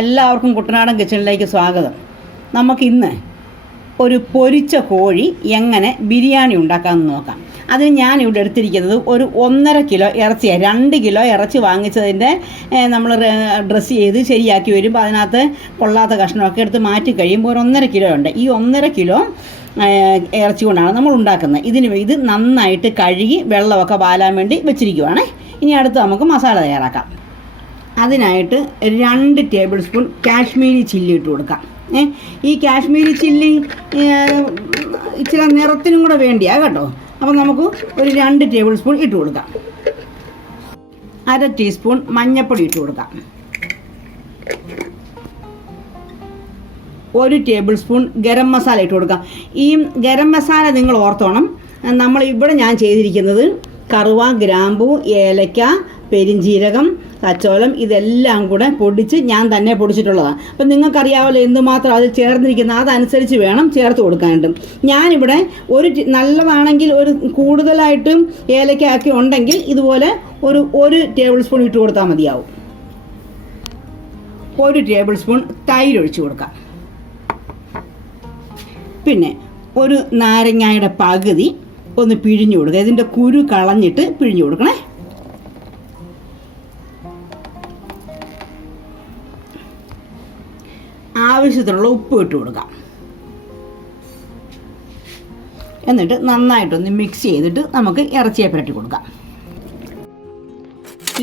എല്ലാവർക്കും കുട്ടനാടൻ കിച്ചണിലേക്ക് സ്വാഗതം. നമുക്കിന്ന് ഒരു പൊരിച്ച കോഴി എങ്ങനെ ബിരിയാണി ഉണ്ടാക്കാമെന്ന് നോക്കാം. അതിന് ഞാനിവിടെ എടുത്തിരിക്കുന്നത് ഒരു 1.5 കിലോ ഇറച്ചിയാണ്. 2 കിലോ ഇറച്ചി വാങ്ങിച്ചതിൻ്റെ നമ്മൾ ഡ്രസ്സ് ചെയ്ത് ശരിയാക്കി വരുമ്പോൾ അതിനകത്ത് കൊള്ളാത്ത കഷ്ണമൊക്കെ എടുത്ത് മാറ്റി കഴിയുമ്പോൾ ഒരു 1.5 കിലോ ഉണ്ട്. ഈ 1.5 കിലോ ഇറച്ചി കൊണ്ടാണ് നമ്മൾ ഉണ്ടാക്കുന്നത്. ഇത് നന്നായിട്ട് കഴുകി വെള്ളമൊക്കെ വാലാൻ വേണ്ടി വെച്ചിരിക്കുവാണ്. ഇനി അടുത്ത് നമുക്ക് മസാല തയ്യാറാക്കാം. അതിനായിട്ട് 2 ടേബിൾ സ്പൂൺ കാശ്മീരി ചില്ലി ഇട്ട് കൊടുക്കാം. ഈ കാശ്മീരി ചില്ലി ഇച്ചിരി നിറത്തിനും കൂടെ വേണ്ടിയാണ് കേട്ടോ. അപ്പോൾ നമുക്ക് ഒരു 2 ടേബിൾ സ്പൂൺ ഇട്ട് കൊടുക്കാം. 1/2 ടീസ്പൂൺ മഞ്ഞൾപ്പൊടി ഇട്ട് കൊടുക്കാം. 1 ടേബിൾ സ്പൂൺ ഗരം മസാല ഇട്ട് കൊടുക്കാം. ഈ ഗരം മസാല നിങ്ങൾ ഓർത്തോണം, ഞാൻ ചെയ്തിരിക്കുന്നത് കറുവ, ഗ്രാമ്പൂ, ഏലക്ക, പെരിഞ്ചീരകം, കച്ചോലം ഇതെല്ലാം കൂടെ പൊടിച്ച് ഞാൻ തന്നെ പൊടിച്ചിട്ടുള്ളതാണ്. അപ്പം നിങ്ങൾക്കറിയാമല്ലോ എന്തുമാത്രം അത് ചേർന്നിരിക്കുന്നത്, അതനുസരിച്ച് വേണം ചേർത്ത് കൊടുക്കാനായിട്ട്. ഞാനിവിടെ നല്ലതാണെങ്കിൽ ഒരു കൂടുതലായിട്ടും ഏലക്കയൊക്കെ ഉണ്ടെങ്കിൽ ഇതുപോലെ ഒരു ടേബിൾ സ്പൂൺ ഇട്ട് കൊടുത്താൽ മതിയാവും. 1 ടേബിൾ സ്പൂൺ തൈര് ഒഴിച്ച് കൊടുക്കാം. പിന്നെ ഒരു നാരങ്ങയുടെ പകുതി ഒന്ന് പിഴിഞ്ഞു കൊടുക്കുക. ഇതിൻ്റെ കുരു കളഞ്ഞിട്ട് പിഴിഞ്ഞു കൊടുക്കണേ. ആവശ്യത്തിനുള്ള ഉപ്പ് ഇട്ട് കൊടുക്കാം. എന്നിട്ട് നന്നായിട്ടൊന്ന് മിക്സ് ചെയ്തിട്ട് നമുക്ക് ഇറച്ചിയെ പുരട്ടി കൊടുക്കാം.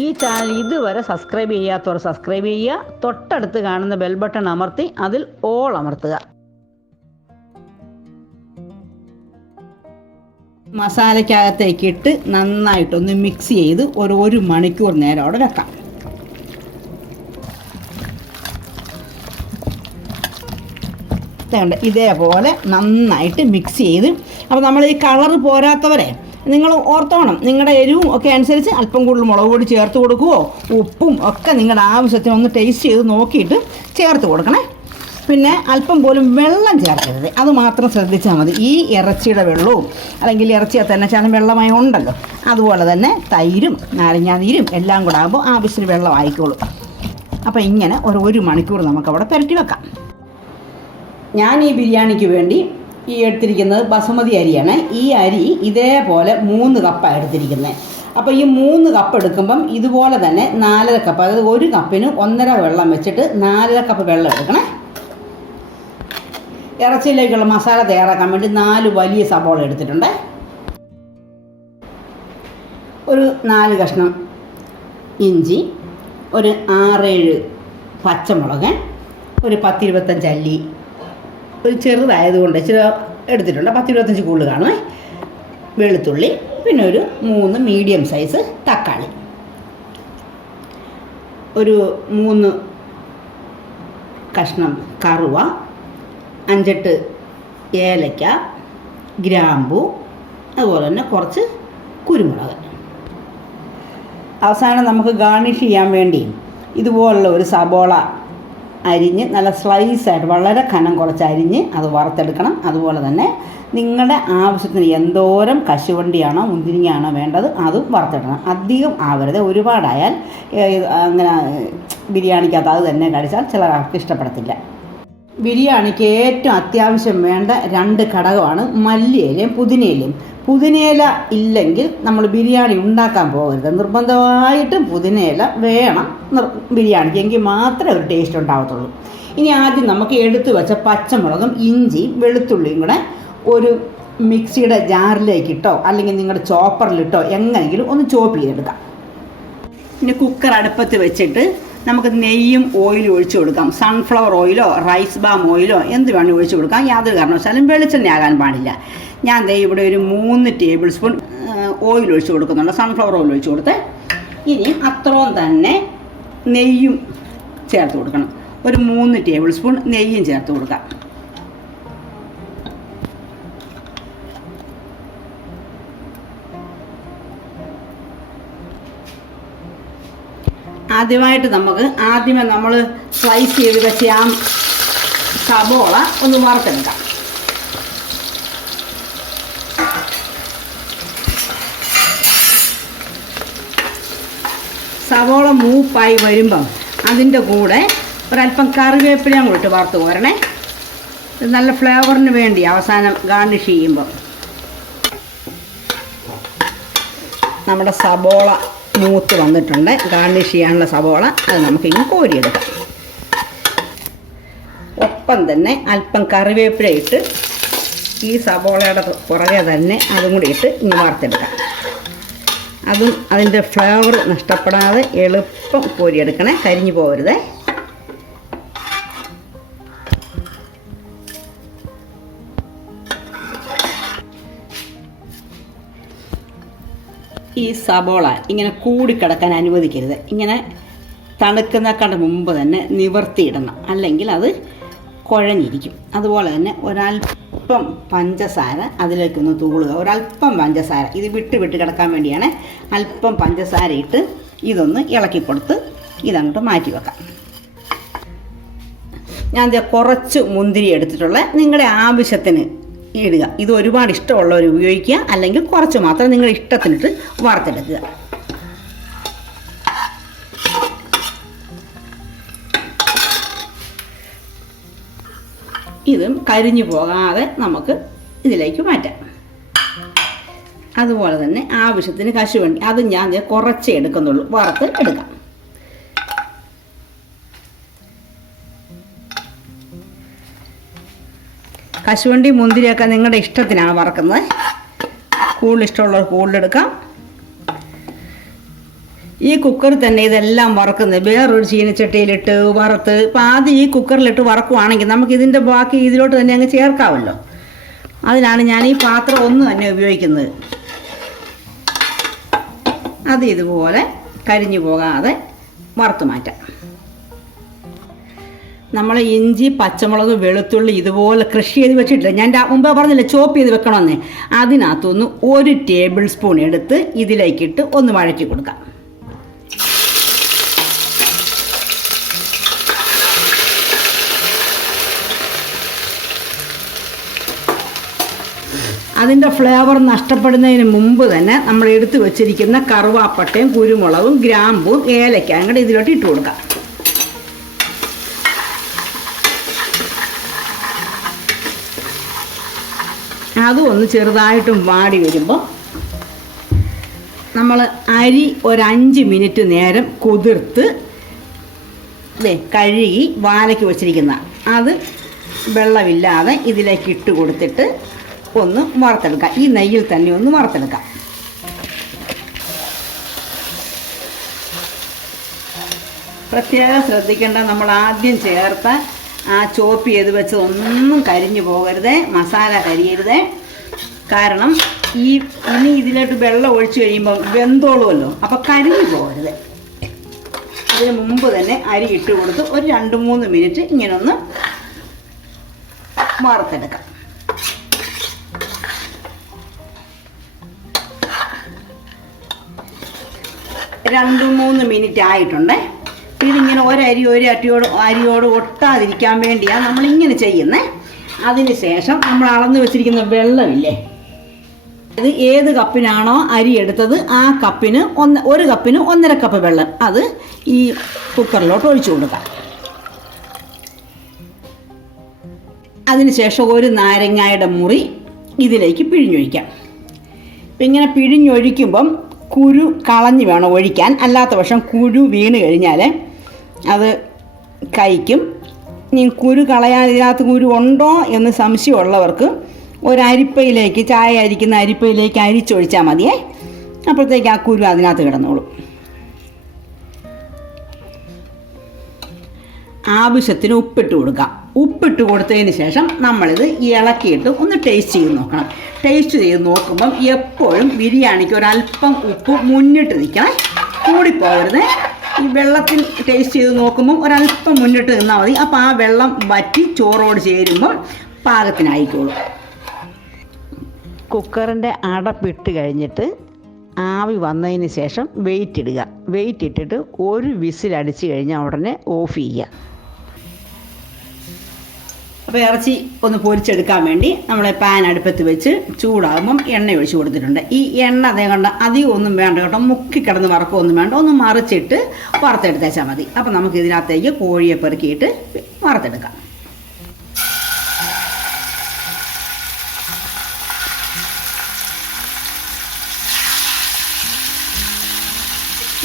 ഈ ചാനൽ ഇതുവരെ സബ്സ്ക്രൈബ് ചെയ്യാത്തവർ സബ്സ്ക്രൈബ് ചെയ്യുക. തൊട്ടടുത്ത് കാണുന്ന ബെൽ ബട്ടൺ അമർത്തി അതിൽ ഓൾ അമർത്തുക. മസാലയ്ക്കകത്തേക്ക് ഇട്ട് നന്നായിട്ടൊന്ന് മിക്സ് ചെയ്ത് 1 മണിക്കൂർ നേരം അവിടെ വെക്കാം. ഇതേപോലെ നന്നായിട്ട് മിക്സ് ചെയ്ത്, അപ്പോൾ നമ്മൾ ഈ കളറ് പോരാത്തവരെ നിങ്ങൾ ഓർത്തോണം, നിങ്ങളുടെ എരിവും ഒക്കെ അനുസരിച്ച് അല്പം കൂടുതൽ മുളക് പൊടി ചേർത്ത് കൊടുക്കുവോ, ഉപ്പും ഒക്കെ നിങ്ങളുടെ ആവശ്യത്തിന് ഒന്ന് ടേസ്റ്റ് ചെയ്ത് നോക്കിയിട്ട് ചേർത്ത് കൊടുക്കണേ. പിന്നെ അല്പം പോലും വെള്ളം ചേർക്കരുത്, അത് മാത്രം ശ്രദ്ധിച്ചാൽ മതി. ഈ ഇറച്ചിയുടെ വെള്ളവും അല്ലെങ്കിൽ ഇറച്ചിയെ തന്നെ ശകലം വെള്ളമായി ഉണ്ടല്ലോ, അതുപോലെ തന്നെ തൈരും നാരങ്ങാനീരും എല്ലാം കൂടെ ആകുമ്പോൾ ആവശ്യത്തിന് വെള്ളം ആയിക്കോളും. അപ്പോൾ ഇങ്ങനെ 1 മണിക്കൂർ നമുക്കവിടെ പുരട്ടി വെക്കാം. ഞാൻ ഈ ബിരിയാണിക്ക് വേണ്ടി എടുത്തിരിക്കുന്നത് ബസുമതി അരിയാണ്. ഈ അരി ഇതേപോലെ 3 കപ്പാണ് എടുത്തിരിക്കുന്നത്. അപ്പോൾ ഈ 3 കപ്പ് എടുക്കുമ്പം ഇതുപോലെ തന്നെ 4.5 കപ്പ്, അതായത് 1 കപ്പിന് 1.5 വെള്ളം വെച്ചിട്ട് 4.5 കപ്പ് വെള്ളം എടുക്കണേ. ഇറച്ചിയിലേക്കുള്ള മസാല തയ്യാറാക്കാൻ വേണ്ടി 4 വലിയ സബോള എടുത്തിട്ടുണ്ട്. ഒരു 4 കഷ്ണം ഇഞ്ചി, ഒരു 6-7 പച്ചമുളക്, ഒരു 10-25 അല്ലി, ഒരു ചെറുതായതുകൊണ്ട് ഇച്ചിരി എടുത്തിട്ടുണ്ട്, 10-25 കൂടുതൽ കാണുമേ, വെളുത്തുള്ളി, പിന്നെ ഒരു 3 മീഡിയം സൈസ് തക്കാളി, ഒരു 3 കഷ്ണം കറുവ, 5-8 ഏലക്ക, ഗ്രാമ്പൂ, അതുപോലെ തന്നെ കുറച്ച് കുരുമുളക്. അവസാനം നമുക്ക് ഗാർണിഷ് ചെയ്യാൻ വേണ്ടി ഇതുപോലുള്ള ഒരു സബോള അരിഞ്ഞ് നല്ല സ്ലൈസായിട്ട് വളരെ കനം കുറച്ച് അരിഞ്ഞ് അത് വറുത്തെടുക്കണം. അതുപോലെ തന്നെ നിങ്ങളുടെ ആവശ്യത്തിന് എന്തോരം കശുവണ്ടിയാണോ മുന്തിരിങ്ങയാണോ വേണ്ടത് അതും വറുത്തെടുക്കണം. അധികം ആവരുത്, ഒരുപാടായാൽ അങ്ങനെ ബിരിയാണിക്കകത്ത് അത് തന്നെ കഴിച്ചാൽ ചിലർക്ക് ഇഷ്ടപ്പെടത്തില്ല. ബിരിയാണിക്ക് ഏറ്റവും അത്യാവശ്യം വേണ്ട 2 ഘടകമാണ് മല്ലിയിലയും പുതിനയിലയും. പുതിനയില ഇല്ലെങ്കിൽ നമ്മൾ ബിരിയാണി ഉണ്ടാക്കാൻ പോകരുത്. നിർബന്ധമായിട്ടും പുതിനയില വേണം ബിരിയാണിക്ക്, എങ്കിൽ മാത്രമേ ഒരു ടേസ്റ്റ് ഉണ്ടാകത്തുള്ളൂ. ഇനി ആദ്യം നമുക്ക് എടുത്തു വെച്ച പച്ചമുളകും ഇഞ്ചിയും വെളുത്തുള്ളിയും കൂടെ ഒരു മിക്സിയുടെ ജാറിലേക്കിട്ടോ അല്ലെങ്കിൽ നിങ്ങളുടെ ചോപ്പറിലിട്ടോ എങ്ങനെയെങ്കിലും ഒന്ന് ചോപ്പ് ചെയ്തെടുക്കാം. ഇനി കുക്കർ അടുപ്പത്ത് വെച്ചിട്ട് നമുക്ക് നെയ്യും ഓയിലും ഒഴിച്ചു കൊടുക്കാം. സൺഫ്ലവർ ഓയിലോ റൈസ് ബാം ഓയിലോ എന്ത് വേണമെങ്കിൽ ഒഴിച്ചു കൊടുക്കാം. യാതൊരു കാരണവശാലും വെളിച്ചെണ്ണ ആകാൻ പാടില്ല. ഞാൻ ഇവിടെ ഒരു 3 ടേബിൾ സ്പൂൺ ഓയിൽ ഒഴിച്ച് കൊടുക്കുന്നുണ്ട്, സൺഫ്ലവർ ഓയിൽ ഒഴിച്ച് കൊടുത്ത്. ഇനി അത്രയും തന്നെ നെയ്യും ചേർത്ത് കൊടുക്കണം. ഒരു 3 ടേബിൾ സ്പൂൺ നെയ്യും ചേർത്ത് കൊടുക്കാം. ആദ്യമേ നമ്മൾ സ്ലൈസ് ചെയ്ത് വെച്ച ആ സബോള ഒന്ന് വറുത്തെടുക്കാം. സവോള മൂപ്പായി വരുമ്പം അതിൻ്റെ കൂടെ ഒരല്പം കറിവേപ്പിലയും കൂടി ഇട്ട് വറുത്ത് കോരണേ. ഇത് നല്ല ഫ്ലേവറിന് വേണ്ടി അവസാനം ഗാർണിഷ് ചെയ്യുമ്പോൾ. നമ്മുടെ സബോള മൂത്ത് വന്നിട്ടുണ്ട്. ഗാർണിഷ് ചെയ്യാനുള്ള സബോള അത് നമുക്കിങ്ങനെ കോരിയെടുക്കാം. ഒപ്പം തന്നെ അല്പം കറിവേപ്പില ഇട്ട് ഈ സബോളയുടെ പുറകെ തന്നെ അതും കൂടി ഇട്ട് ഇനി വറുത്തെടുക്കാം. അതും അതിൻ്റെ ഫ്ലേവർ നഷ്ടപ്പെടാതെ എളുപ്പം കോരിയെടുക്കണേ, കരിഞ്ഞു പോകരുതേ. ഈ സബോള ഇങ്ങനെ കൂടിക്കിടക്കാൻ അനുവദിക്കരുത്. ഇങ്ങനെ തണുക്കുന്നേക്കാളും മുമ്പ് തന്നെ നിവർത്തിയിടണം, അല്ലെങ്കിൽ അത് കുഴഞ്ഞിരിക്കും. അതുപോലെ തന്നെ ഒരല്പം പഞ്ചസാര അതിലേക്കൊന്ന് തൂളുക. ഒരല്പം പഞ്ചസാര, ഇത് വിട്ട് കിടക്കാൻ വേണ്ടിയാണ്. അല്പം പഞ്ചസാര ഇട്ട് ഇതൊന്ന് ഇളക്കി കൊടുത്ത് ഇതങ്ങോട്ട് മാറ്റി വെക്കാം. ഞാൻ കുറച്ച് മുന്തിരി എടുത്തിട്ടുള്ള നിങ്ങളുടെ ആവശ്യത്തിന് ഇടുക. ഇത് ഒരുപാട് ഇഷ്ടമുള്ളവർ ഉപയോഗിക്കുക, അല്ലെങ്കിൽ കുറച്ച് മാത്രം നിങ്ങളുടെ ഇഷ്ടത്തിനിട്ട് വറുത്തെടുക്കുക. ഇതും കരിഞ്ഞു പോകാതെ നമുക്ക് ഇതിലേക്ക് മാറ്റാം. അതുപോലെ തന്നെ ആവശ്യത്തിന് കശുവണ്ടി, അത് ഞാൻ കുറച്ചേ എടുക്കുന്നുള്ളൂ, വറുത്ത് എടുക്കാം. കശുവണ്ടി മുന്തിരിയൊക്കെ നിങ്ങളുടെ ഇഷ്ടത്തിനാണ് വറക്കുന്നത്. കൂടുതൽ ഇഷ്ടമുള്ളവർ കൂടുതലെടുക്കാം. ഈ കുക്കറിൽ തന്നെ ഇതെല്ലാം വറക്കുന്നത്. വേറൊരു ചീനച്ചട്ടിയിലിട്ട് വറുത്ത് ഇപ്പം ആദ്യം ഈ കുക്കറിലിട്ട് വറക്കുവാണെങ്കിൽ നമുക്ക് ഇതിൻ്റെ ബാക്കി ഇതിലോട്ട് തന്നെ അങ്ങ് ചേർക്കാമല്ലോ. അതിനാണ് ഞാൻ ഈ പാത്രം ഒന്ന് തന്നെ ഉപയോഗിക്കുന്നത്. അത് ഇതുപോലെ കരിഞ്ഞു പോകാതെ വറുത്ത് മാറ്റാം. നമ്മൾ ഇഞ്ചി, പച്ചമുളക്, വെളുത്തുള്ളി ഇതുപോലെ കൃഷി ചെയ്ത് വെച്ചിട്ടില്ല. ഞാൻ മുമ്പേ പറഞ്ഞില്ല ചോപ്പ് ചെയ്ത് വെക്കണമെന്ന്. അതിനകത്തൊന്ന് 1 ടേബിൾ സ്പൂൺ എടുത്ത് ഇതിലേക്കിട്ട് ഒന്ന് വഴറ്റി കൊടുക്കാം. അതിൻ്റെ ഫ്ലേവർ നഷ്ടപ്പെടുന്നതിന് മുമ്പ് തന്നെ നമ്മൾ എടുത്ത് വെച്ചിരിക്കുന്ന കറുവാപ്പട്ടയും കുരുമുളകും ഗ്രാമ്പും ഏലക്കായും കൂടെ ഇതിലോട്ട് ഇട്ട് കൊടുക്കാം. അതും ഒന്ന് ചെറുതായിട്ടും വാടി വരുമ്പോൾ നമ്മൾ അരി ഒരു 5 മിനിറ്റ് നേരം കുതിർത്ത് കഴുകി വാലയ്ക്ക് വച്ചിരിക്കുന്ന അത് വെള്ളമില്ലാതെ ഇതിലേക്ക് ഇട്ട് കൊടുത്തിട്ട് ഒന്ന് വറുത്തെടുക്കാം. ഈ നെയ്യിൽ തന്നെ ഒന്ന് വറുത്തെടുക്കാം. പ്രത്യേകം ശ്രദ്ധിക്കേണ്ട, നമ്മൾ ആദ്യം ചേർത്ത ആ ചോപ്പ് ചെയ്ത് വെച്ചത് ഒന്നും കരിഞ്ഞു പോകരുത്, മസാല കരിയരുത്. കാരണം ഇനി ഇതിലോട്ട് വെള്ളം ഒഴിച്ച് കഴിയുമ്പോൾ വെന്തോളുമല്ലോ, അപ്പോൾ കരിഞ്ഞു പോകരുത്. അതിന് മുമ്പ് തന്നെ അരി ഇട്ട് കൊടുത്ത് ഒരു 2-3 മിനിറ്റ് ഇങ്ങനെ ഒന്ന് വറുത്തെടുക്കാം. 2-3 മിനിറ്റ് ആയിട്ടുണ്ട്. ഇതിങ്ങനെ അരിയോട് ഒട്ടാതിരിക്കാൻ വേണ്ടിയാണ് നമ്മളിങ്ങനെ ചെയ്യുന്നത്. അതിന് ശേഷം നമ്മൾ അളന്ന് വെച്ചിരിക്കുന്ന വെള്ളമില്ലേ, ഇത് ഏത് കപ്പിനാണോ അരി എടുത്തത് ആ കപ്പിന് 1 കപ്പിന് 1.5 കപ്പ് വെള്ളം അത് ഈ കുക്കറിലോട്ട് ഒഴിച്ചു കൊടുക്കാം. അതിനുശേഷം 1 നാരങ്ങയുടെ മുറി ഇതിലേക്ക് പിഴിഞ്ഞൊഴിക്കാം. ഇപ്പം ഇങ്ങനെ പിഴിഞ്ഞൊഴിക്കുമ്പം കുരു കളഞ്ഞ് വേണം ഒഴിക്കാൻ. അല്ലാത്ത പക്ഷം കുരു വീണ് കഴിഞ്ഞാൽ അത് കഴിക്കും. ഇനി കുരു കളയാൻ ഇതിനകത്ത് കുരു ഉണ്ടോ എന്ന് സംശയമുള്ളവർക്ക് ഒരരിപ്പയിലേക്ക്, ചായ അരിക്കുന്ന അരിപ്പയിലേക്ക് അരിച്ചൊഴിച്ചാൽ മതിയേ. അപ്പോഴത്തേക്ക് ആ കുരു അതിനകത്ത് കിടന്നോളും. ആവശ്യത്തിന് ഉപ്പിട്ട് കൊടുക്കാം. ഉപ്പിട്ട് കൊടുത്തതിന് ശേഷം നമ്മളിത് ഇളക്കിയിട്ട് ഒന്ന് ടേസ്റ്റ് ചെയ്ത് നോക്കണം. ടേസ്റ്റ് ചെയ്ത് നോക്കുമ്പം എപ്പോഴും ബിരിയാണിക്ക് ഒരല്പം ഉപ്പ് മുന്നിട്ട് നിൽക്കണം, കൂടിപ്പോകരുത്. ഈ വെള്ളത്തിൽ ടേസ്റ്റ് ചെയ്ത് നോക്കുമ്പം ഒരല്പം മുന്നിട്ട് നിന്നാൽ മതി. അപ്പോൾ ആ വെള്ളം വറ്റി ചോറോട് ചേരുമ്പം പാകത്തിനായിക്കോളും. കുക്കറിൻ്റെ അടപ്പിട്ട് കഴിഞ്ഞിട്ട് ആവി വന്നതിന് ശേഷം വെയിറ്റ് ഇടുക. വെയിറ്റ് ഇട്ടിട്ട് 1 വിസിൽ അടിച്ച് കഴിഞ്ഞാൽ ഉടനെ ഓഫ് ചെയ്യുക. അപ്പോൾ ഇറച്ചി ഒന്ന് പൊരിച്ചെടുക്കാൻ വേണ്ടി നമ്മൾ പാൻ അടുപ്പത്ത് വെച്ച് ചൂടാകുമ്പം എണ്ണ ഒഴിച്ച് കൊടുത്തിട്ടുണ്ട്. ഈ എണ്ണ അതേ കണ്ട് അധികം ഒന്നും വേണ്ട കേട്ടോ, മുക്കി കിടന്ന് വറക്കൊന്നും വേണ്ട, ഒന്ന് മറിച്ചിട്ട് വറുത്തെടുത്തേച്ചാൽ മതി. അപ്പോൾ നമുക്ക് ഇതിനകത്തേക്ക് കോഴിയെ പെറുക്കിയിട്ട് വറുത്തെടുക്കാം.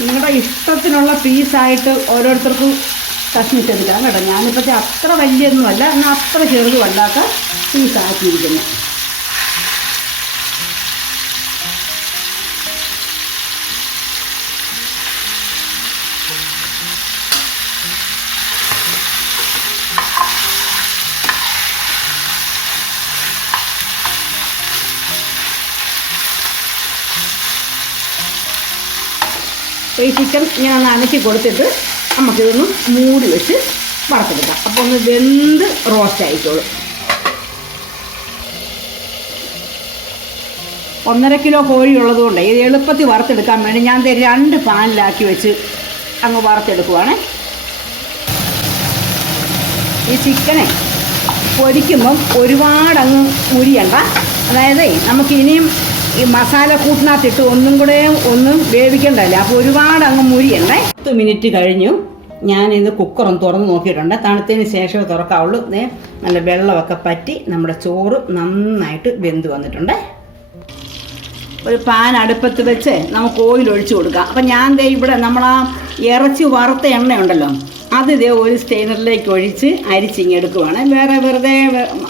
നിങ്ങളുടെ ഇഷ്ടത്തിനുള്ള പീസായിട്ട് ഓരോരുത്തർക്കും കഷ്ണിച്ചെടുക്കാം കേട്ടോ. ഞാനിപ്പോഴത്തെ അത്ര വലിയൊന്നുമല്ല, എന്നാൽ അത്ര ചെറുതുമല്ലാത്ത പീസാക്കിയിരിക്കുന്നു. ഈ ചിക്കൻ ഞാൻ നനച്ച് കൊടുത്തിട്ട് നമുക്കിതൊന്ന് മൂടി വെച്ച് വറുത്തെടുക്കാം. അപ്പോൾ ഒന്ന് വെന്ത് റോസ്റ്റ് ആയിക്കോളും. 1.5 കിലോ കോഴി ഉള്ളതുകൊണ്ട് ഇത് എളുപ്പത്തിൽ വറുത്തെടുക്കാൻ വേണ്ടി ഞാൻ 2 പാനിലാക്കി വെച്ച് അങ്ങ് വറുത്തെടുക്കുവാണ്. ഈ ചിക്കനെ പൊരിക്കുമ്പം ഒരുപാടങ്ങ് ഉരിയണ്ട. അതായത് നമുക്കിനിയും ഈ മസാല കൂട്ടിനകത്തിട്ട് ഒന്നും കൂടെ ഒന്നും വേവിക്കണ്ടല്ലേ, അപ്പോൾ ഒരുപാട് അങ്ങ് മുരിയണ്ടേ. 10 മിനിറ്റ് കഴിഞ്ഞു. ഞാനിത് കുക്കറൊന്ന് തുറന്ന് നോക്കിയിട്ടുണ്ട്. തണുത്തതിന് ശേഷമേ തുറക്കാവുള്ളൂ. നല്ല വെള്ളമൊക്കെ പറ്റി നമ്മുടെ ചോറ് നന്നായിട്ട് വെന്ത് വന്നിട്ടുണ്ട്. ഒരു പാൻ അടുപ്പത്ത് വെച്ച് നമുക്ക് ഓയിൽ ഒഴിച്ചു കൊടുക്കാം. അപ്പം ഞാൻ ഇവിടെ നമ്മളാ ഇറച്ചി വറുത്ത എണ്ണയുണ്ടല്ലോ, അത് ഒരു സ്റ്റെയിനറിലേക്ക് ഒഴിച്ച് അരിച്ചിങ്ങെടുക്കുവാണ്. വേറെ വെറുതെ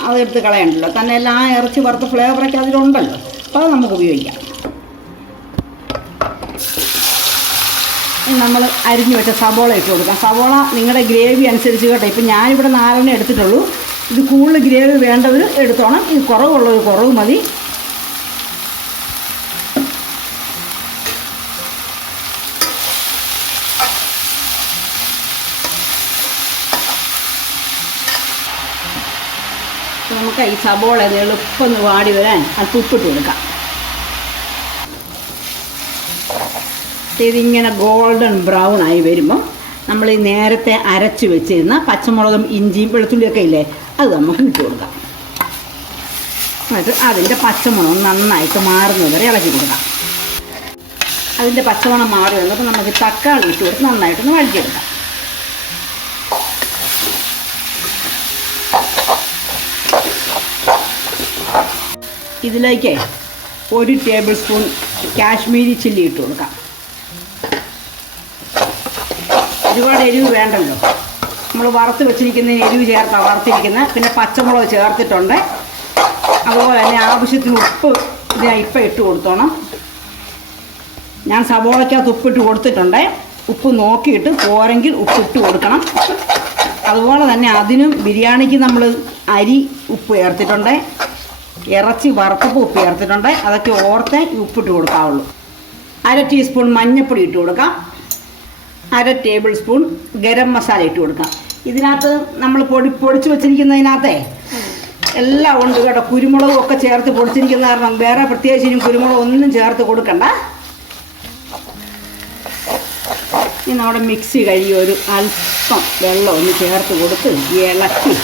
അതെടുത്ത് കളയണ്ടല്ലോ, തന്നെ എല്ലാ ഇറച്ചി വറുത്ത ഫ്ലേവറൊക്കെ അതിലുണ്ടല്ലോ, അപ്പോൾ അത് നമുക്ക് ഉപയോഗിക്കാം. നമ്മൾ അരിഞ്ഞു വെച്ച സവോള ഇട്ട് കൊടുക്കാം. സവോള നിങ്ങളുടെ ഗ്രേവി അനുസരിച്ച് കേട്ടോ. ഇപ്പം ഞാനിവിടെ 4 എടുത്തിട്ടുള്ളൂ. ഇത് കൂടുതൽ ഗ്രേവി വേണ്ടവർ എടുത്തോണം, ഇത് കുറവുള്ളവർ കുറവ് മതി. നമുക്ക് ഈ സവോള എളുപ്പം ഒന്ന് വാടി വരാൻ അത് ഉപ്പിട്ട് കൊടുക്കാം. ഇതിങ്ങനെ ഗോൾഡൻ ബ്രൗൺ ആയി വരുമ്പോൾ നമ്മൾ ഈ നേരത്തെ അരച്ച് വെച്ചിരുന്ന പച്ചമുളകും ഇഞ്ചിയും വെളുത്തുള്ളിയൊക്കെ ഇല്ലേ, അത് നമുക്ക് ഇട്ട് കൊടുക്കാം. എന്നിട്ട് അതിൻ്റെ പച്ചമണം നന്നായിട്ട് മാറുന്നത് വരെ ഇളക്കി കൊടുക്കാം. അതിൻ്റെ പച്ചമണം മാറി വന്നപ്പോൾ നമുക്ക് തക്കാളി ഇട്ട് കൊടുത്ത് നന്നായിട്ടൊന്ന് വഴറ്റിയെടുക്കാം. ഇതിലേക്ക് 1 ടേബിൾ സ്പൂൺ കാശ്മീരി ചില്ലി ഇട്ട് കൊടുക്കാം. ഒരുപാട് എരിവ് വേണ്ടല്ലോ, നമ്മൾ വറുത്ത് വെച്ചിരിക്കുന്നതിന് എരിവ് ചേർത്താണ് വറുത്തിരിക്കുന്നത്. പിന്നെ പച്ചമുളക് ചേർത്തിട്ടുണ്ട്. അതുപോലെ തന്നെ ആവശ്യത്തിന് ഉപ്പ് ഇപ്പം ഇട്ട് കൊടുത്തോണം. ഞാൻ സവോളയ്ക്കകത്ത് ഉപ്പിട്ട് കൊടുത്തിട്ടുണ്ട്. ഉപ്പ് നോക്കിയിട്ട് പോരെങ്കിൽ ഉപ്പിട്ട് കൊടുക്കണം. അതുപോലെ തന്നെ അതിനും ബിരിയാണിക്ക് നമ്മൾ അരി ഉപ്പ് ചേർത്തിട്ടുണ്ട്, ഇറച്ചി വറുത്തപ്പോൾ ഉപ്പ് ചേർത്തിട്ടുണ്ട്. അതൊക്കെ ഓർത്തേ ഉപ്പിട്ട് കൊടുക്കാവുള്ളൂ. 1/2 ടീസ്പൂൺ മഞ്ഞൾപ്പൊടി ഇട്ട് കൊടുക്കാം. 1/2 ടേബിൾ സ്പൂൺ ഗരം മസാല ഇട്ട് കൊടുക്കാം. ഇതിനകത്ത് നമ്മൾ പൊടിച്ച് വെച്ചിരിക്കുന്നതിനകത്തെ എല്ലാം ഉണ്ട് കേട്ടോ. കുരുമുളകും ഒക്കെ ചേർത്ത് പൊടിച്ചിരിക്കുന്ന കാരണം വേറെ പ്രത്യേകിച്ച് ഇനി കുരുമുളക് ഒന്നും ചേർത്ത് കൊടുക്കണ്ട. ഇനി നമ്മുടെ മിക്സി കഴുകി ഒരു അല്പം വെള്ളം ഒന്ന് ചേർത്ത് കൊടുത്ത് ഇളക്കി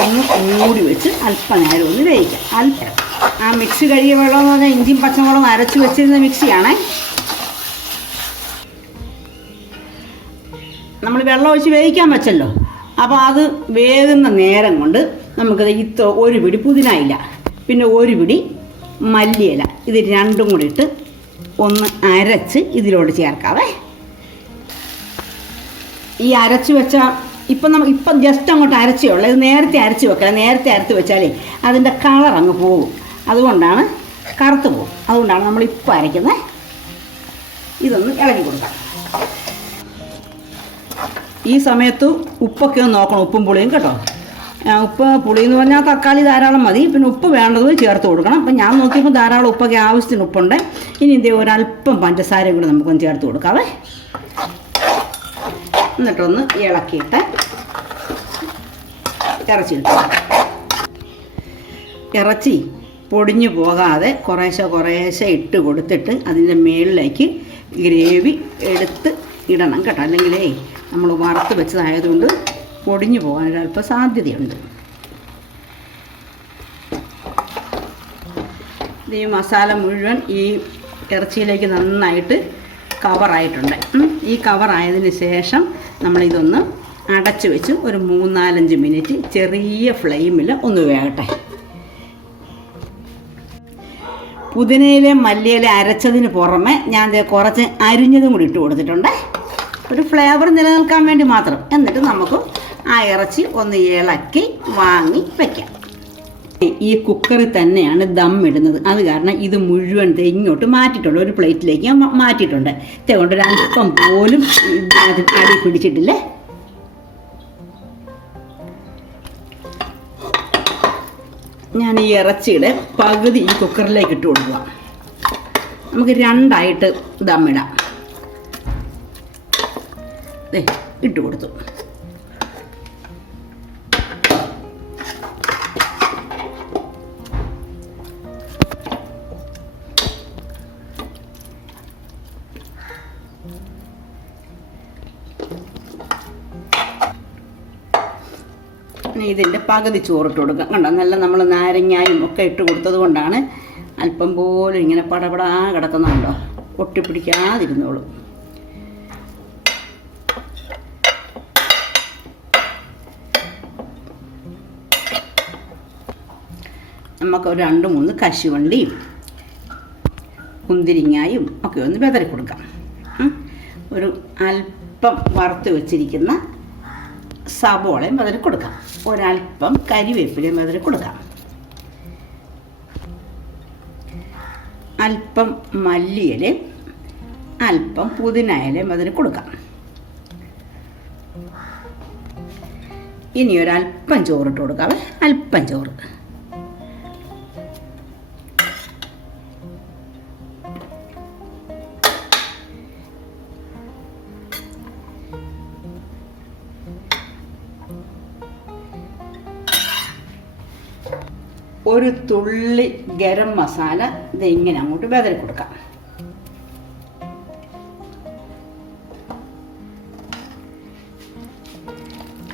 ഒന്ന് മൂടി വെച്ച് അല്പം നേരം ഒന്ന് വേവിക്കാം. ആ മിക്സി കഴുകിയ വെള്ളം എന്ന് പറഞ്ഞാൽ ഇഞ്ചിയും പച്ചമുളകും അരച്ച് വെച്ചിരുന്ന മിക്സിയാണേ. നമ്മൾ വെള്ളം ഒഴിച്ച് വേവിക്കാൻ വെച്ചല്ലോ, അപ്പോൾ അത് വേകുന്ന നേരം കൊണ്ട് നമുക്കത് ഒരു പിടി പുതിനയില, പിന്നെ ഒരു പിടി മല്ലിയില, ഇത് രണ്ടും കൂടി ഇട്ട് ഒന്ന് അരച്ച് ഇതിലോട്ട് ചേർക്കാവേ. ഈ അരച്ച് വെച്ച ഇപ്പം ജസ്റ്റ് അങ്ങോട്ട് അരച്ചേ ഉള്ളൂ. ഇത് നേരത്തെ അരച്ച് വെക്കണം. നേരത്തെ അരച്ച് വെച്ചാലേ അതിൻ്റെ കളർ അങ്ങ് പോകും. അതുകൊണ്ടാണ് കറുത്ത് പോകും. അതുകൊണ്ടാണ് നമ്മളിപ്പോൾ അരയ്ക്കുന്നത്. ഇതൊന്ന് ഇളക്കി കൊടുക്കാം. ഈ സമയത്ത് ഉപ്പൊക്കെ ഒന്ന് നോക്കണം, ഉപ്പും പുളിയും കേട്ടോ. ഉപ്പ് പുളി എന്ന് പറഞ്ഞാൽ തക്കാളി ധാരാളം മതി. പിന്നെ ഉപ്പ് വേണ്ടത് ചേർത്ത് കൊടുക്കണം. അപ്പം ഞാൻ നോക്കിയപ്പോൾ ധാരാളം ഉപ്പൊക്കെ ആവശ്യത്തിന് ഉപ്പുണ്ട്. ഇനി ഇതേ ഒരല്പം പഞ്ചസാരയും കൂടെ നമുക്കൊന്ന് ചേർത്ത് കൊടുക്കാവേ. എന്നിട്ടൊന്ന് ഇളക്കിയിട്ട് ഇറച്ചി പൊടിഞ്ഞു പോകാതെ കുറേശ്ശെ ഇട്ട് കൊടുത്തിട്ട് അതിൻ്റെ മേളിലേക്ക് ഗ്രേവി എടുത്ത് ഇടണം കേട്ടോ. അല്ലെങ്കിലേ നമ്മൾ വറുത്ത് വെച്ചതായതുകൊണ്ട് പൊടിഞ്ഞു പോകാനൊരല്പം സാധ്യതയുണ്ട്. ഈ മസാല മുഴുവൻ ഈ ഇറച്ചിയിലേക്ക് നന്നായിട്ട് കവറായിട്ടുണ്ട്. ഈ കവറായതിന് ശേഷം നമ്മളിതൊന്ന് അടച്ചു വെച്ച് ഒരു 3-4 മിനിറ്റ് ചെറിയ ഫ്ലെയിമിൽ ഒന്ന് വേകട്ടെ. പുതിനയിലെ മല്ലിയില അരച്ചതിന് പുറമെ ഞാൻ കുറച്ച് അരിഞ്ഞതും കൂടി ഇട്ട് കൊടുത്തിട്ടുണ്ട്, ഒരു ഫ്ലേവർ നിലനിൽക്കാൻ വേണ്ടി മാത്രം. എന്നിട്ട് നമുക്ക് ആ ഇറച്ചി ഒന്ന് ഇളക്കി വാങ്ങി വയ്ക്കാം. ഈ കുക്കറിൽ തന്നെയാണ് ദം ഇടുന്നത്. അത് കാരണം ഇത് മുഴുവൻ ഇങ്ങോട്ട് മാറ്റിയിട്ടുണ്ട്, ഒരു പ്ലേറ്റിലേക്ക് മാറ്റിയിട്ടുണ്ട്. കൊണ്ട് ഒരല്പം പോലും അടി പിടിച്ചിട്ടില്ലേ. ഞാൻ ഈ ഇറച്ചിയുടെ പകുതി ഈ കുക്കറിലേക്ക് ഇട്ട് കൊടുക്കുക. നമുക്ക് 2ആയിട്ട് ദമ്മിടാം. ഇട്ട് കൊടുത്തു. ഇതിൻ്റെ പകുതി ചോറിട്ട് കൊടുക്കാം. കണ്ടോ, നല്ല നമ്മൾ നാരങ്ങായും ഒക്കെ ഇട്ട് കൊടുത്തത് കൊണ്ടാണ് അല്പം പോലും ഇങ്ങനെ പടപടാ കിടക്കുന്നുണ്ടോ, ഒട്ടിപ്പിടിക്കാതിരുന്നോളൂ. നമുക്കൊരു 2-3 കശുവണ്ടിയും കുന്തിരിങ്ങായും ഒക്കെ ഒന്ന് വിതറി കൊടുക്കാം. ഒരു അല്പം വറുത്ത് വെച്ചിരിക്കുന്ന സബോളയും വിതറി കൊടുക്കാം. ഒരല്പം കരിവേപ്പിലയും വിതറി കൊടുക്കാം. അല്പം മല്ലിയിലയും അല്പം പുതിന ഇലയും വിതറി കൊടുക്കാം. ഇനി ഒരല്പം ചോറിട്ട് കൊടുക്കാം, അല്പം ചോറ്. ഒരു തുള്ളി ഗരം മസാല ഇങ്ങനെ അങ്ങോട്ട് വിതറി കൊടുക്കാം.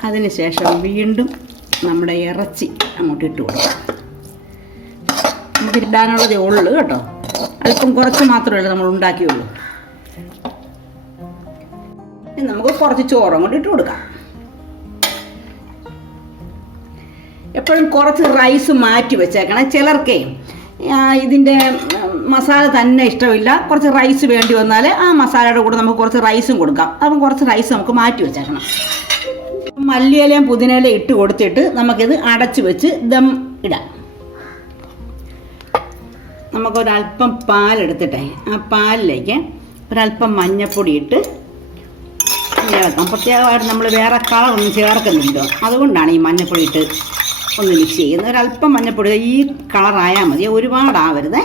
അതിനുശേഷം വീണ്ടും നമ്മുടെ ഇറച്ചി അങ്ങോട്ട് ഇട്ട് കൊടുക്കാം. നമുക്ക് ഇടാനുള്ളതേ ഉള്ളൂ കേട്ടോ, അല്പം കുറച്ച് മാത്രമേ നമ്മൾ ഉണ്ടാക്കിയുള്ളൂ. നമുക്ക് കുറച്ച് ചോറ് അങ്ങോട്ട് ഇട്ട് കൊടുക്കാം. എപ്പോഴും കുറച്ച് റൈസ് മാറ്റി വെച്ചേക്കണം. ചിലർക്കേ ഇതിൻ്റെ മസാല തന്നെ ഇഷ്ടമില്ല, കുറച്ച് റൈസ് വേണ്ടി വന്നാൽ ആ മസാലയുടെ കൂടെ നമുക്ക് കുറച്ച് റൈസും കൊടുക്കാം. അപ്പം കുറച്ച് റൈസ് നമുക്ക് മാറ്റി വെച്ചേക്കണം. മല്ലിയിലയും പുതിനയിലയും ഇട്ട് കൊടുത്തിട്ട് നമുക്കിത് അടച്ചു വെച്ച് ദം ഇടാം. നമുക്കൊരല്പം പാലെടുത്തിട്ടെ ആ പാലിലേക്ക് ഒരല്പം മഞ്ഞൾപ്പൊടി ഇട്ട് ഇളക്കാം. പ്രത്യേകമായിട്ട് നമ്മൾ വേറെ കളറൊന്നും ചേർക്കുന്നില്ലോ, അതുകൊണ്ടാണ് ഈ മഞ്ഞൾപ്പൊടി ഇട്ട് ഒന്ന് മിക്സ് ചെയ്യുന്നത്. ഒരല്പം മഞ്ഞൾപ്പൊടി ഈ കളറായാൽ മതി, ഒരുപാടാവരുതേ.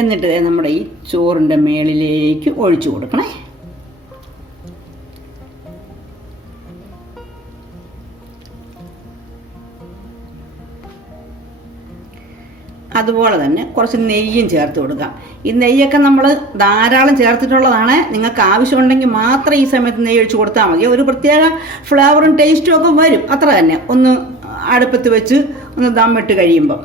എന്നിട്ട് നമ്മുടെ ഈ ചോറിൻ്റെ മേളിലേക്ക് ഒഴിച്ചു കൊടുക്കണേ. അതുപോലെ തന്നെ കുറച്ച് നെയ്യും ചേർത്ത് കൊടുക്കാം. ഈ നെയ്യൊക്കെ നമ്മൾ ധാരാളം ചേർത്തിട്ടുള്ളതാണ്. നിങ്ങൾക്ക് ആവശ്യമുണ്ടെങ്കിൽ മാത്രം ഈ സമയത്ത് നെയ്യ് ഒഴിച്ച് കൊടുത്താൽ മതി. ഒരു പ്രത്യേക ഫ്ലേവറും ടേസ്റ്റും ഒക്കെ വരും, അത്ര തന്നെ. ഒന്ന് അടുപ്പത്ത് വെച്ച് ഒന്ന് ദമ്മിട്ട് കഴിയുമ്പോൾ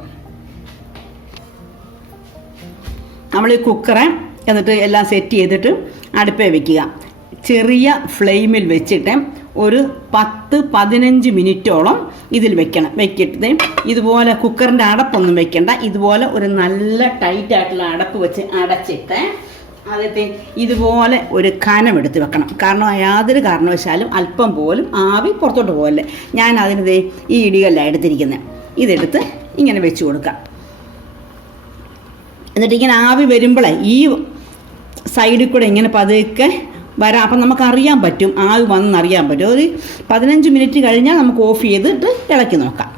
നമ്മൾ ഈ കുക്കറെ എന്നിട്ട് എല്ലാം സെറ്റ് ചെയ്തിട്ട് അടുപ്പേ വെക്കുക. ചെറിയ ഫ്ലെയിമിൽ വെച്ചിട്ട് ഒരു 10-15 മിനിറ്റോളം ഇതിൽ വെച്ചിട്ട് ഇതുപോലെ കുക്കറിൻ്റെ അടപ്പൊന്നും വെക്കണ്ട, ഇതുപോലെ ഒരു നല്ല ടൈറ്റായിട്ടുള്ള അടപ്പ് വെച്ച് അടച്ചിട്ട് ആദ്യത്തെ ഇതുപോലെ ഒരു കനമെടുത്ത് വെക്കണം. കാരണം യാതൊരു കാരണവശാലും അല്പം പോലും ആവി പുറത്തോട്ട് പോകല്ലേ. ഞാൻ അതിന് ഈ ഇടികല്ലാണ് എടുത്തിരിക്കുന്നത്. ഇതെടുത്ത് ഇങ്ങനെ വെച്ച് കൊടുക്കാം. എന്നിട്ട് ഇങ്ങനെ ആവി വരുമ്പോഴേ ഈ സൈഡിൽ കൂടെ ഇങ്ങനെ പതുക്കെ വരാം. അപ്പം നമുക്കറിയാൻ പറ്റും, ആവി വന്നറിയാൻ പറ്റും. ഒരു 15 മിനിറ്റ് കഴിഞ്ഞാൽ നമുക്ക് ഓഫ് ചെയ്തിട്ട് ഇളക്കി നോക്കാം.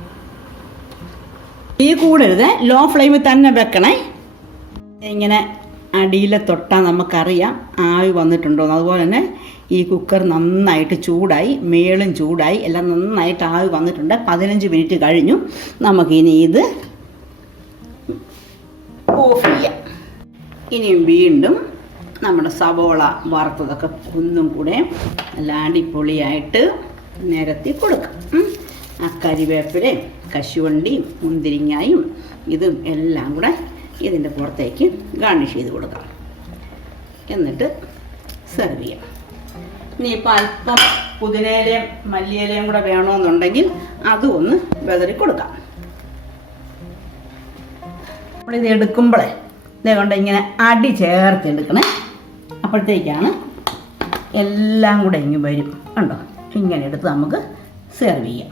ഈ കൂടരുത്, ലോ ഫ്ലെയിമിൽ തന്നെ വെക്കണേ. ഇങ്ങനെ അടിയിലെ തൊട്ടാൽ നമുക്കറിയാം ആവി വന്നിട്ടുണ്ടോയെന്ന്. അതുപോലെ തന്നെ ഈ കുക്കർ നന്നായിട്ട് ചൂടായി, മേളും ചൂടായി, എല്ലാം നന്നായിട്ട് ആവി വന്നിട്ടുണ്ട്. 15 മിനിറ്റ് കഴിഞ്ഞു. നമുക്കിനി ഇത് ഓഫ് ചെയ്യാം. ഇനിയും വീണ്ടും നമ്മുടെ സവോള വറുത്തതൊക്കെ ഒന്നും കൂടെ നല്ല അടിപൊളിയായിട്ട് നിരത്തി കൊടുക്കാം. ആ കരിവേപ്പിലയും കശുവണ്ടിയും മുന്തിരിങ്ങായും ഇതും എല്ലാം കൂടെ ഇതിൻ്റെ പുറത്തേക്ക് ഗാർണിഷ് ചെയ്ത് കൊടുക്കാം. എന്നിട്ട് സെർവ് ചെയ്യാം. ഇനിയിപ്പോൾ അല്പം പുതിനയിലയും മല്ലിയിലയും കൂടെ വേണമെന്നുണ്ടെങ്കിൽ അതും ഒന്ന് വിതറി കൊടുക്കാം. നമ്മളിത് എടുക്കുമ്പോഴേ ഇതേകൊണ്ട് ഇങ്ങനെ അടി ചേർത്തെടുക്കണേ. അപ്പോഴത്തേക്കാണ് എല്ലാം കൂടെ ഇങ്ങ് വരും. കണ്ടോ, ഇങ്ങനെ എടുത്ത് നമുക്ക് സെർവ് ചെയ്യാം.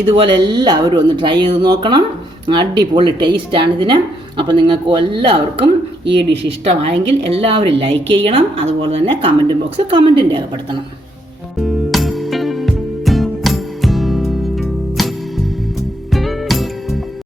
ഇതുപോലെ എല്ലാവരും ഒന്ന് ട്രൈ ചെയ്ത് നോക്കണം. അടിപൊളി ടേസ്റ്റാണ് ഇതിന്. അപ്പോൾ നിങ്ങൾക്ക് എല്ലാവർക്കും ഈ ഡിഷ് ഇഷ്ടമായെങ്കിൽ എല്ലാവരും ലൈക്ക് ചെയ്യണം. അതുപോലെ തന്നെ കമൻറ്റ് ബോക്സ് കമൻറ്റും രേഖപ്പെടുത്തണം.